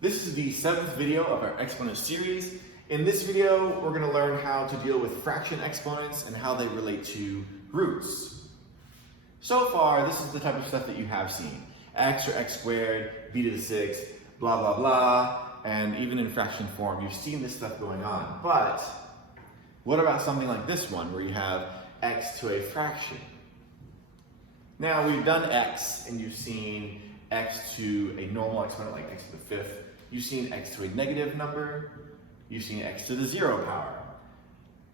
This is the 7th video of our exponent series. In this video, we're going to learn how to deal with fraction exponents and how they relate to roots. So far, this is the type of stuff that you have seen. X or x squared, b to the 6th, blah, blah, blah. And even in fraction form, you've seen this stuff going on. But what about something like this one, where you have x to a fraction? Now, we've done x, and you've seen x to a normal exponent like x to the 5th. You've seen x to a negative number. You've seen x to the 0 power.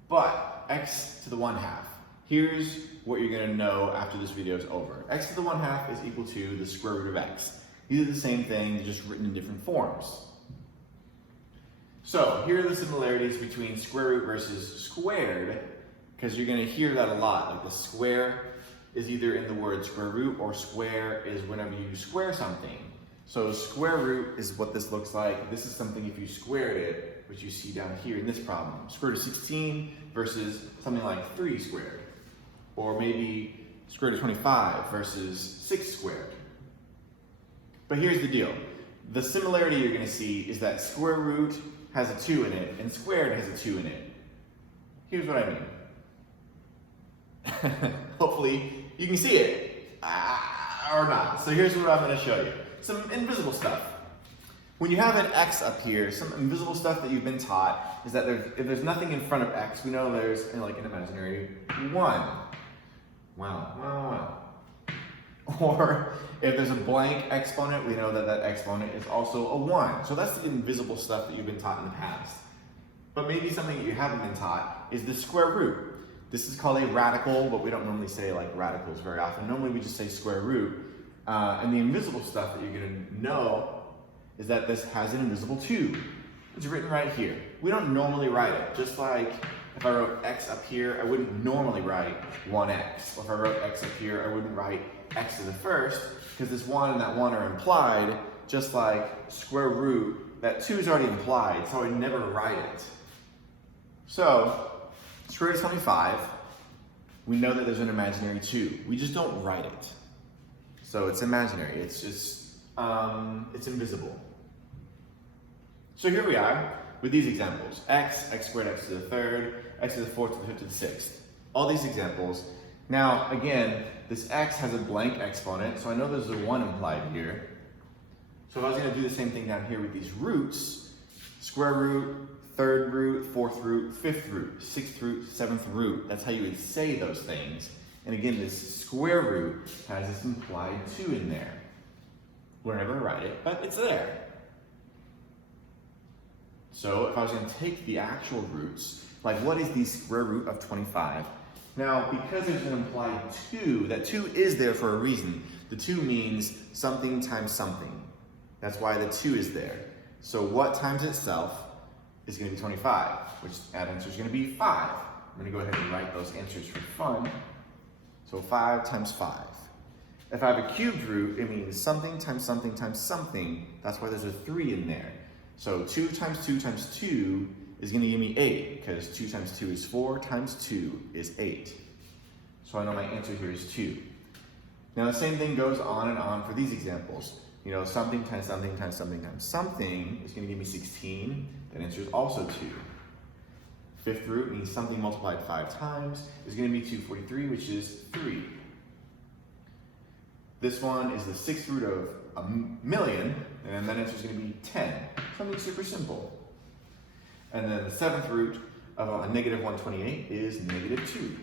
But x to the 1/2. Here's what you're going to know after this video is over. X to the 1/2 is equal to the square root of x. These are the same thing, they're just written in different forms. So here are the similarities between square root versus squared, because you're going to hear that a lot. Like the square is either in the word square root, or square is whenever you square something. So square root is what this looks like. This is something if you squared it, which you see down here in this problem. Square root of 16 versus something like 3 squared. Or maybe square root of 25 versus 6 squared. But here's the deal. The similarity you're going to see is that square root has a 2 in it, and squared has a 2 in it. Here's what I mean. Hopefully you can see it, or not. So here's what I'm going to show you. Some invisible stuff. When you have an x up here, some invisible stuff that you've been taught is that if there's nothing in front of x, we know there's like an imaginary 1. Wow. Or if there's a blank exponent, we know that that exponent is also a 1. So that's the invisible stuff that you've been taught in the past. But maybe something that you haven't been taught is the square root. This is called a radical, but we don't normally say like radicals very often. Normally we just say square root. And the invisible stuff that you're going to know is that this has an invisible 2. It's written right here. We don't normally write it. Just like if I wrote x up here, I wouldn't normally write 1x. Or if I wrote x up here, I wouldn't write x to the 1st, because this 1 and that 1 are implied, just like square root, that 2 is already implied, so I would never write it. So, square root of 25, we know that there's an imaginary 2. We just don't write it. So it's imaginary, it's just, it's invisible. So here we are with these examples. X squared, x to the 3rd, x to the 4th, to the 5th, to the 6th. All these examples. Now, again, this x has a blank exponent, so I know there's a 1 implied here. So if I was going to do the same thing down here with these roots, square root, 3rd root, 4th root, 5th root, 6th root, 7th root, that's how you would say those things. And again, this square root has this implied 2 in there. We'll never write it, but it's there. So if I was going to take the actual roots, like what is the square root of 25? Now, because there's an implied 2, that 2 is there for a reason. The 2 means something times something. That's why the 2 is there. So what times itself is going to be 25, which that answer is going to be 5. I'm going to go ahead and write those answers for fun. So 5 times 5. If I have a cubed root, it means something times something times something. That's why there's a 3 in there. So 2 times 2 times 2 is going to give me 8, because 2 times 2 is 4, times 2 is 8. So I know my answer here is 2. Now the same thing goes on and on for these examples. You know, something times something times something times something is going to give me 16. That answer is also 2. 5th root means something multiplied 5 times is going to be 243, which is 3. This one is the 6th root of a million, and that answer is going to be 10. Something super simple. And then the 7th root of a negative 128 is negative 2.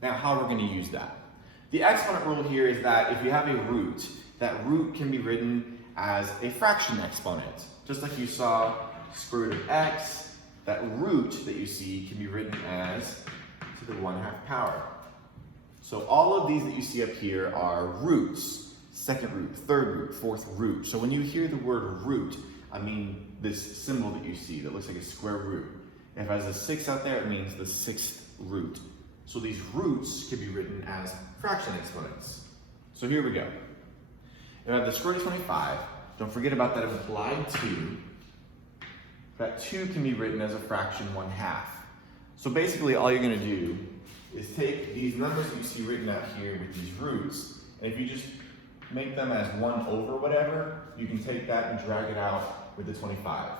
Now, how we're going to use that. The exponent rule here is that if you have a root, that root can be written as a fraction exponent. Just like you saw square root of x, that root that you see can be written as to the 1/2 power. So all of these that you see up here are roots. 2nd root, 3rd root, 4th root. So when you hear the word root, I mean this symbol that you see that looks like a square root. If it has a 6 out there, it means the 6th root. So these roots can be written as fraction exponents. So here we go. If I have the square root of 25, don't forget about that implied 2. That 2 can be written as a fraction 1/2. So basically all you're going to do is take these numbers that you see written out here with these roots, and if you just make them as 1 over whatever, you can take that and drag it out with the 25.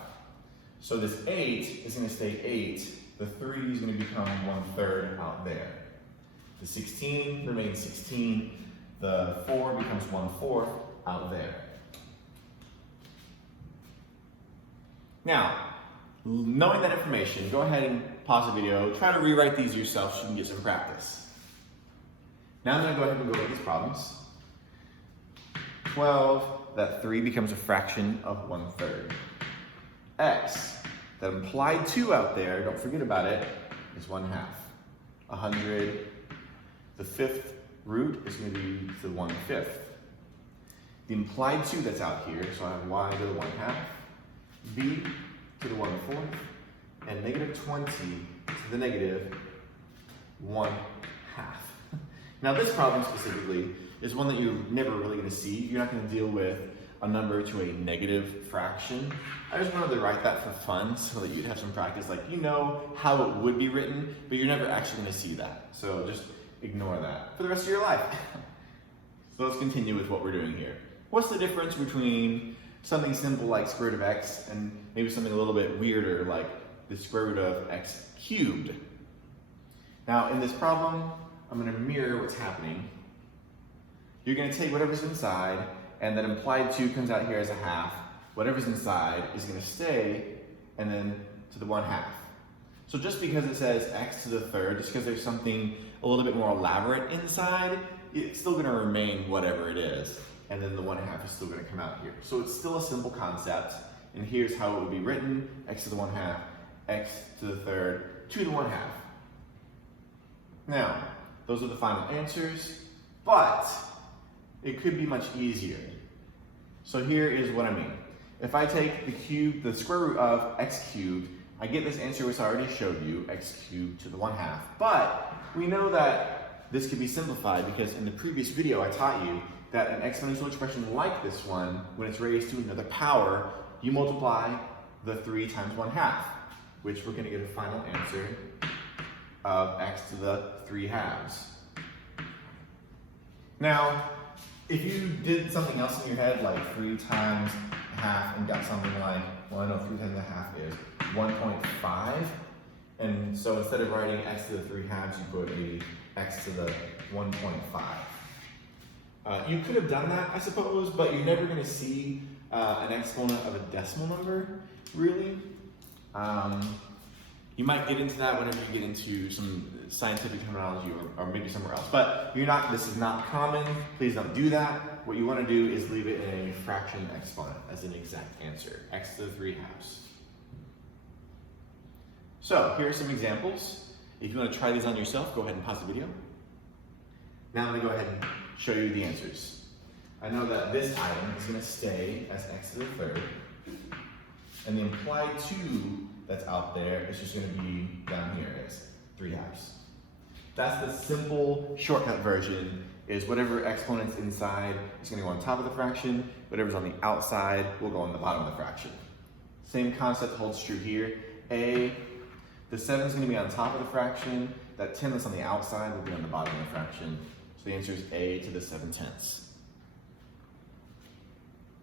So this 8 is going to stay 8. The 3 is going to become 1/3 out there. The 16 remains 16. The 4 becomes 1/4 out there. Now, knowing that information, go ahead and pause the video, try to rewrite these yourself so you can get some practice. Now I'm going to go ahead and go over these problems. 12, that 3 becomes a fraction of 1/3. X, that implied 2 out there, don't forget about it, is 1/2. 100, the 5th root is going to be the 1/5. The implied 2 that's out here, so I have y to the 1/2, b to the 1/4, and negative 20 to the negative 1/2. Now this problem specifically is one that you're never really going to see. You're not going to deal with a number to a negative fraction. I just wanted to write that for fun so that you'd have some practice. Like, you know how it would be written, but you're never actually going to see that. So just ignore that for the rest of your life. So let's continue with what we're doing here. What's the difference between something simple like square root of x and maybe something a little bit weirder like the square root of x cubed? Now in this problem, I'm going to mirror what's happening. You're going to take whatever's inside, and that implied 2 comes out here as a 1/2. Whatever's inside is going to stay, and then to the 1/2. So just because it says x to the 3rd, just because there's something a little bit more elaborate inside, it's still going to remain whatever it is. And then the 1/2 is still going to come out here. So it's still a simple concept, and here's how it would be written: x to the 1/2, x to the 3rd, to the 1/2. Now, those are the final answers, but it could be much easier. So here is what I mean. If I take the square root of x cubed, I get this answer which I already showed you, x cubed to the 1/2. But we know that this could be simplified because in the previous video I taught you that an exponential expression like this one, when it's raised to another power, you multiply the 3 times 1/2, which we're going to get a final answer of x to the 3/2. Now, if you did something else in your head, like 3 times 1/2 and got something like, well, I know 3 times 1/2 is 1.5. And so instead of writing x to the 3/2, you put a x to the 1.5. You could have done that, I suppose, but you're never going to see an exponent of a decimal number, really. You might get into that whenever you get into some scientific terminology or maybe somewhere else, but you're not. This is not common. Please don't do that. What you want to do is leave it in a fraction exponent as an exact answer, x to the 3/2. So here are some examples. If you want to try these on yourself, go ahead and pause the video. Now I'm going to go ahead and show you the answers. I know that this item is going to stay as x to the 3rd, and the implied 2 that's out there is just going to be down here as 3/2. That's the simple shortcut version, is whatever exponent's inside is going to go on top of the fraction, whatever's on the outside will go on the bottom of the fraction. Same concept holds true here. The 7 is going to be on top of the fraction, that 10 that's on the outside will be on the bottom of the fraction. So the answer is a to the 7/10.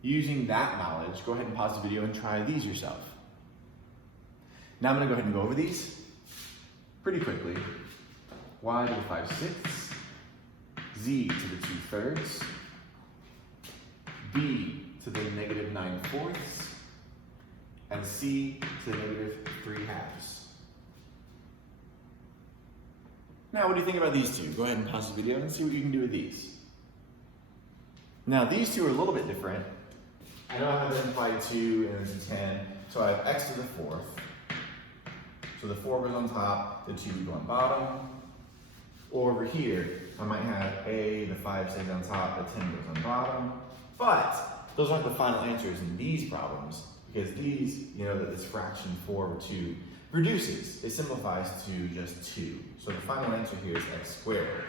Using that knowledge, go ahead and pause the video and try these yourself. Now I'm going to go ahead and go over these pretty quickly. Y to the 5/6, Z to the 2/3, B to the negative 9/4, and C to the negative 3/2. Now, what do you think about these two? Go ahead and pause the video and see what you can do with these. Now, these two are a little bit different. I know I have an implied 2 and there's a 10, so I have x to the 4th. So the 4 goes on top, the 2 would go on bottom. Or over here, I might have a, the 5 stays on top, the 10 goes on bottom. But those aren't the final answers in these problems, because these, you know that this fraction 4 over 2 reduces. It simplifies to just 2. So the final answer here is x squared.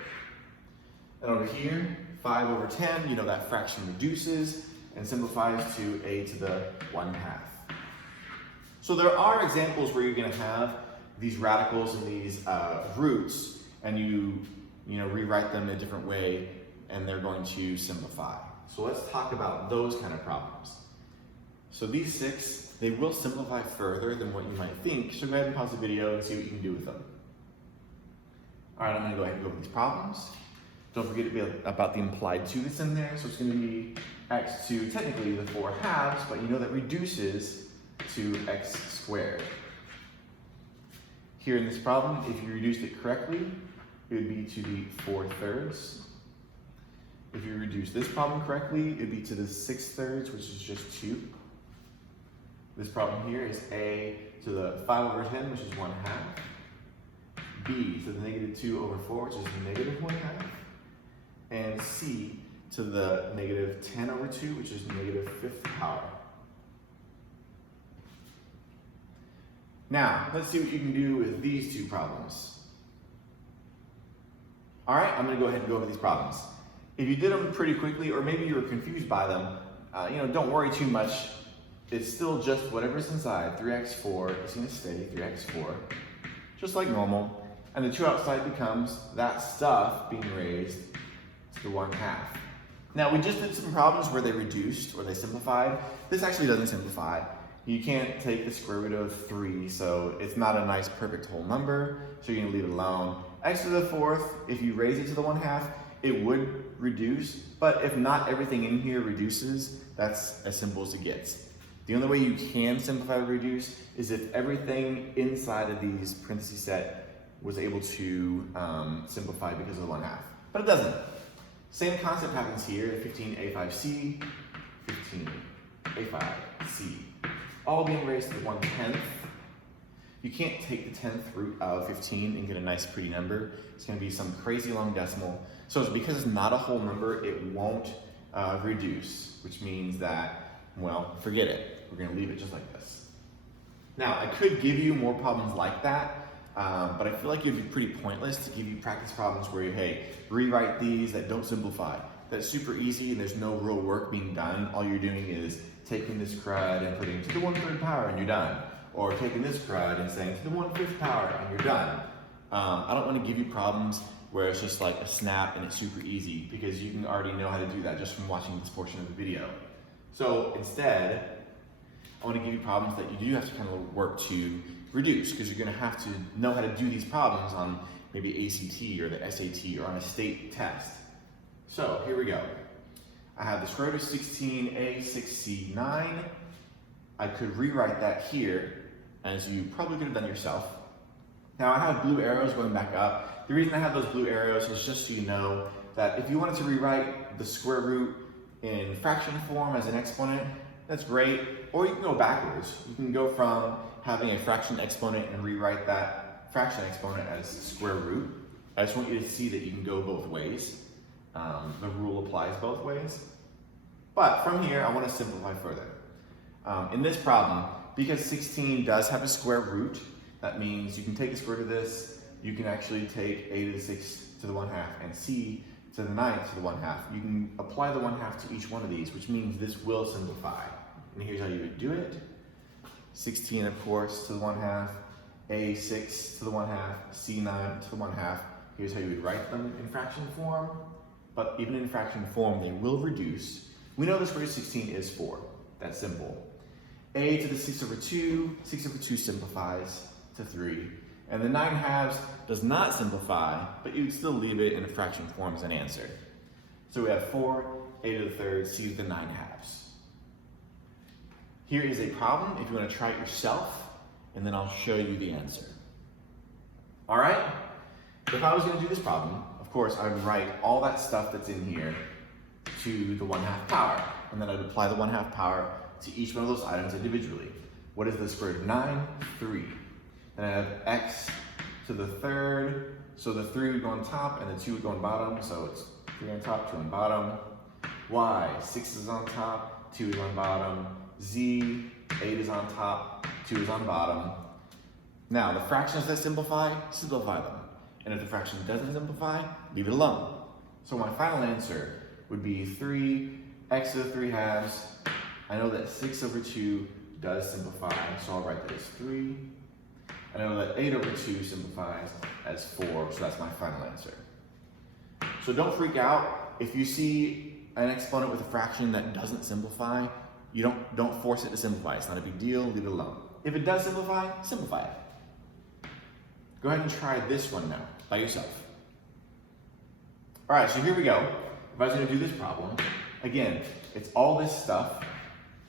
And over here, 5 over 10, you know that fraction reduces and simplifies to a to the 1/2. So there are examples where you're going to have these radicals and these roots, and you rewrite them in a different way, and they're going to simplify. So let's talk about those kind of problems. So these 6, they will simplify further than what you might think, so go ahead and pause the video and see what you can do with them. All right, I'm gonna go ahead and go over these problems. Don't forget about the implied 2 that's in there, so it's gonna be x to technically the 4 halves, but you know that reduces to x squared. Here in this problem, if you reduced it correctly, it would be to the 4/3. If you reduce this problem correctly, it would be to the 6/3, which is just 2. This problem here is a to the 5/10, which is 1/2. B to the -2/4, which is -1/2. And C to the -10/2, which is -5th power. Now, let's see what you can do with these 2 problems. All right, I'm gonna go ahead and go over these problems. If you did them pretty quickly, or maybe you were confused by them, don't worry too much. It's still just whatever's inside. 3x4 is gonna stay 3x4, just like normal. And the 2 outside becomes that stuff being raised to the 1/2. Now, we just did some problems where they reduced or they simplified. This actually doesn't simplify. You can't take the square root of 3, so it's not a nice perfect whole number, so you're gonna leave it alone. X to the 4th, if you raise it to the 1/2, it would reduce, but if not everything in here reduces, that's as simple as it gets. The only way you can simplify or reduce is if everything inside of these parentheses set was able to simplify because of the 1/2, but it doesn't. Same concept happens here, 15a5c, 15a5c, all being raised to the 1/10. You can't take the 10th root of 15 and get a nice pretty number. It's gonna be some crazy long decimal. So because it's not a whole number, it won't reduce, which means that, well, forget it. We're gonna leave it just like this. Now, I could give you more problems like that, but I feel like it would be pretty pointless to give you practice problems where you, hey, rewrite these that don't simplify. That's super easy and there's no real work being done. All you're doing is taking this crud and putting it to the 1/3 power and you're done. Or taking this crud and saying to the 1/5 power and you're done. I don't want to give you problems where it's just like a snap and it's super easy, because you can already know how to do that just from watching this portion of the video. So instead, I want to give you problems that you do have to kind of work to reduce, because you're going to have to know how to do these problems on maybe ACT or the SAT or on a state test. So here we go. I have the square root of 16a6c9. I could rewrite that here, as you probably could have done yourself. Now I have blue arrows going back up. The reason I have those blue arrows is just so you know that if you wanted to rewrite the square root in fraction form as an exponent, that's great. Or you can go backwards. You can go from having a fraction exponent and rewrite that fraction exponent as square root. I just want you to see that you can go both ways. The rule applies both ways. But from here, I want to simplify further. In this problem, because 16 does have a square root, that means you can take the square root of this, you can actually take a to the 6 to the 1/2 and c to the 9 to the 1/2. You can apply the 1/2 to each one of these, which means this will simplify. And here's how you would do it. 16, of course, to the 1/2, a6 to the 1/2, c9 to the 1/2. Here's how you would write them in fraction form. But even in fraction form, they will reduce. We know the square root of 16 is 4. That's simple. A to the 6/2, 6/2 simplifies to 3. And the 9/2 does not simplify, but you would still leave it in a fraction form as an answer. So we have 4, a to the 3rd, c to the 9/2. Here is a problem if you want to try it yourself, and then I'll show you the answer. All right? If I was going to do this problem, of course, I would write all that stuff that's in here to the 1/2 power, and then I'd apply the 1/2 power to each one of those items individually. What is the square root of 9? 3. Then I have x to the 3rd, so the 3 would go on top and the 2 would go on bottom, so it's 3 on top, 2 on bottom. Y, 6 is on top, 2 is on bottom. Z, 8 is on top, 2 is on bottom. Now, the fractions that simplify them. And if the fraction doesn't simplify, leave it alone. So my final answer would be 3, x to the 3/2. I know that 6/2 does simplify, so I'll write that as 3. I know that 8/2 simplifies as 4, so that's my final answer. So don't freak out. If you see an exponent with a fraction that doesn't simplify, you don't force it to simplify. It's not a big deal, leave it alone. If it does simplify, simplify it. Go ahead and try this one now, by yourself. All right, so here we go. If I was gonna do this problem, again, it's all this stuff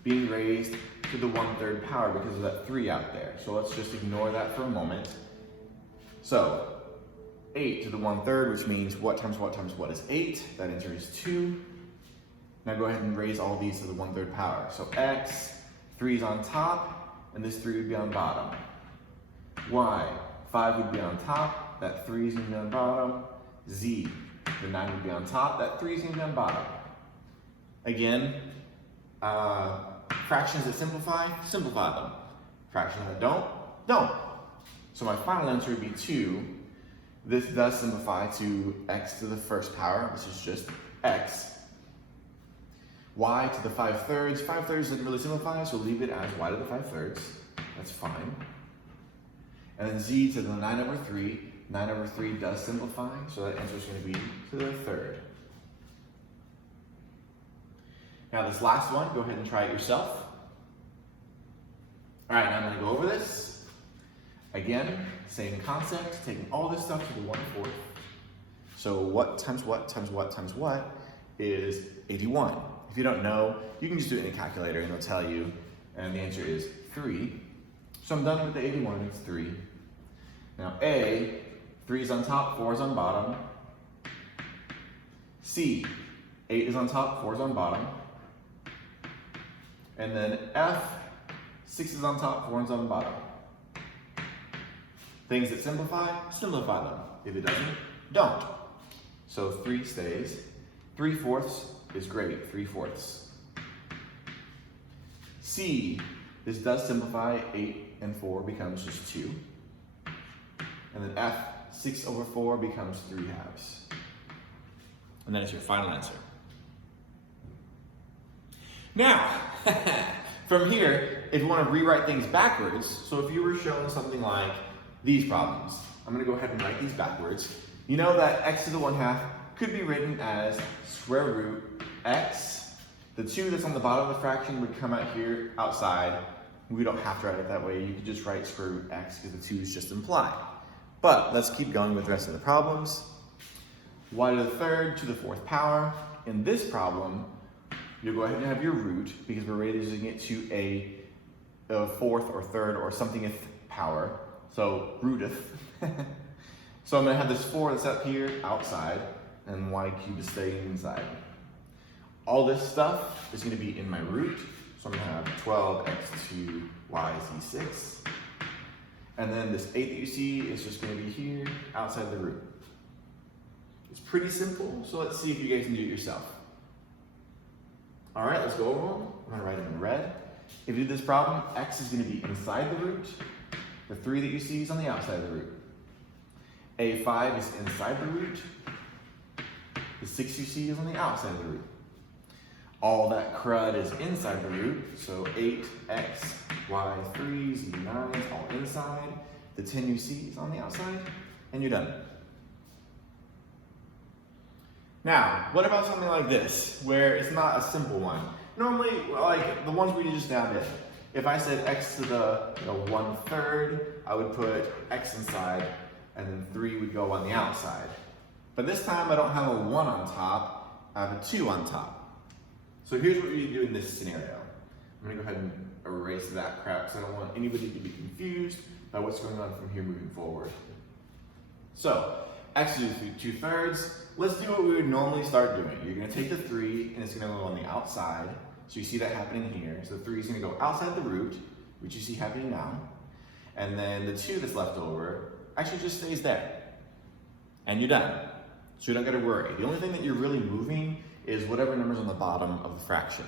being raised to the 1/3 power because of that 3 out there. So let's just ignore that for a moment. So 8 to the 1/3, which means what times what is 8? That answer is 2. Now go ahead and raise all these to the 1/3 power. So x, 3 is on top, and this 3 would be on bottom. Y, 5 would be on top, that 3 is going to be on bottom. Z, the 9 would be on top, that 3 is going to be on bottom. Again, fractions that simplify, simplify them. Fractions that don't, don't. So my final answer would be 2. This does simplify to x to the 1st power, which is just x. Y to the 5/3. 5/3 doesn't really simplify, so leave it as y to the 5/3. That's fine. And then z to the 9/3. 9/3 does simplify, so that answer is going to be to the 3rd. Now this last one, go ahead and try it yourself. All right, now I'm going to go over this. Again, same concept, taking all this stuff to the 1/4. So what times what times what times what is 81? If you don't know, you can just do it in a calculator and it'll tell you, and the answer is 3. So I'm done with the 81, it's 3. Now A, 3 is on top, 4 is on bottom. C, 8 is on top, 4 is on bottom. And then F, 6 is on top, 4 is on bottom. Things that simplify, simplify them. If it doesn't, don't. So 3 stays. 3/4 is great, 3/4. C, this does simplify, 8 and 4 becomes just 2. And then F, 6/4 becomes 3/2. And that is your final answer. Now, from here, if you want to rewrite things backwards, so if you were shown something like these problems, I'm going to go ahead and write these backwards. You know that x to the 1/2 could be written as square root x. The 2 that's on the bottom of the fraction would come out here outside. We don't have to write it that way. You could just write square root x because the 2 is just implied. But let's keep going with the rest of the problems. Y to the 3rd to the 4th power. In this problem, you'll go ahead and have your root because we're raising it to a 4th or 3rd or somethingth power. So rooteth. So I'm going to have this 4 that's up here outside and y cubed is staying inside. All this stuff is going to be in my root. So I'm going to have 12x to y is 6. And then this 8 that you see is just going to be here outside the root. It's pretty simple, so let's see if you guys can do it yourself. All right, let's go over them. I'm going to write them in red. If you do this problem, x is going to be inside the root. The 3 that you see is on the outside of the root. A5 is inside the root. The 6 you see is on the outside of the root. All that crud is inside the root, so 8x, y, 3, z, 9 is all inside. The 10 you see is on the outside, and you're done. Now, what about something like this, where it's not a simple one? Normally, like the ones we just now did, if I said x to the 1/3, I would put x inside, and then 3 would go on the outside. But this time I don't have a 1 on top, I have a 2 on top. So here's what you do in this scenario. I'm going to go ahead and erase that crap because I don't want anybody to be confused by what's going on from here moving forward. So, x is 2/3. Let's do what we would normally start doing. You're going to take the 3 and it's going to go on the outside. So you see that happening here. So the 3 is going to go outside the root, which you see happening now. And then the 2 that's left over actually just stays there. And you're done. So you don't got to worry. The only thing that you're really moving is whatever number's on the bottom of the fraction.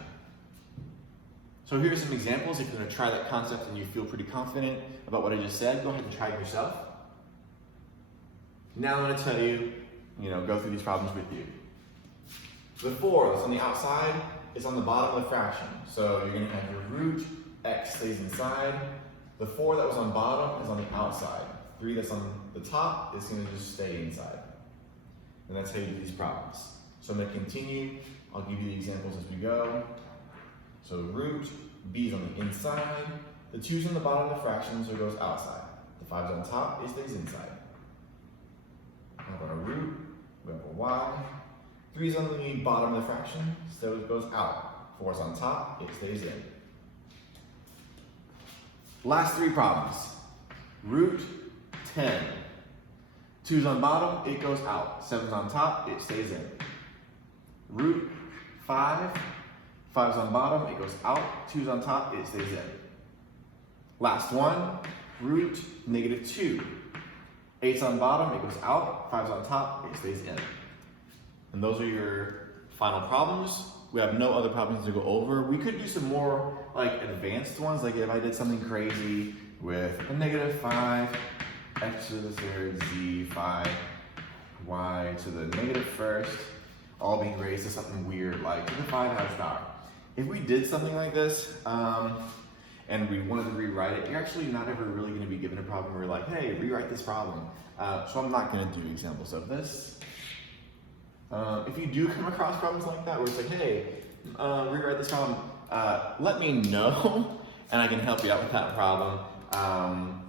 So here's some examples. If you're going to try that concept and you feel pretty confident about what I just said, go ahead and try it yourself. Now I'm going to tell you, go through these problems with you. The 4 that's on the outside is on the bottom of the fraction. So you're going to have your root, x stays inside. The 4 that was on bottom is on the outside. 3 that's on the top is going to just stay inside. And that's how you do these problems. So I'm going to continue I'll give you the examples as we go. So root, b is on the inside, the 2's on the bottom of the fraction, so it goes outside. The 5's on top, it stays inside. How about a root? We have a y. 3's on the bottom of the fraction, so it goes out. 4's on top, it stays in. Last 3 problems. Root 10. 2's on bottom, it goes out. 7's on top, it stays in. Root 5. 5's on bottom, it goes out. 2's on top, it stays in. Last one, root -2. 8's on bottom, it goes out. 5's on top, it stays in. And those are your final problems. We have no other problems to go over. We could do some more like advanced ones, like if I did something crazy with a -5, x to the third, z, 5, y to the -1st, all being raised to something weird like to the 5 power. If we did something like this, and we wanted to rewrite it, you're actually not ever really going to be given a problem where you're like, hey, rewrite this problem. So I'm not going to do examples of this. If you do come across problems like that where it's like, hey, rewrite this problem, let me know and I can help you out with that problem.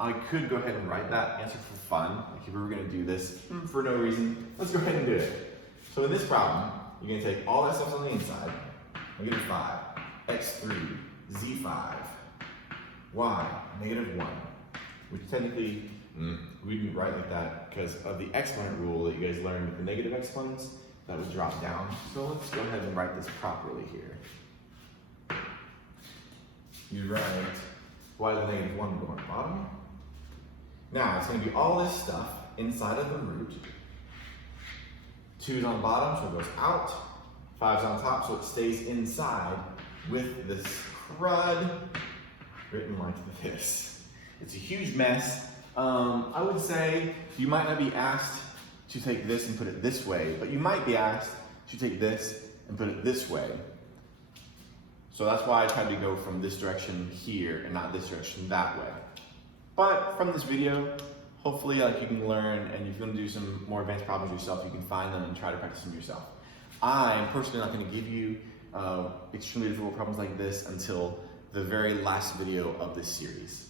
I could go ahead and write that answer for fun. Like if we were going to do this for no reason, let's go ahead and do it. So in this problem, you're going to take all that stuff on the inside, -5, x3, z5, y, -1, which technically we didn't write like that because of the exponent rule that you guys learned with the negative exponents that would drop down. So let's go ahead and write this properly here. You write y to the -1 will go on the bottom. Now it's going to be all this stuff inside of the root. 2's on bottom, so it goes out. 5's on top, so it stays inside with this crud written like this. It's a huge mess. I would say you might not be asked to take this and put it this way, but you might be asked to take this and put it this way. So that's why I tried to go from this direction here and not this direction that way. But from this video, hopefully you can learn, and if you're going to do some more advanced problems yourself, you can find them and try to practice them yourself. I'm personally not going to give you extremely difficult problems like this until the very last video of this series.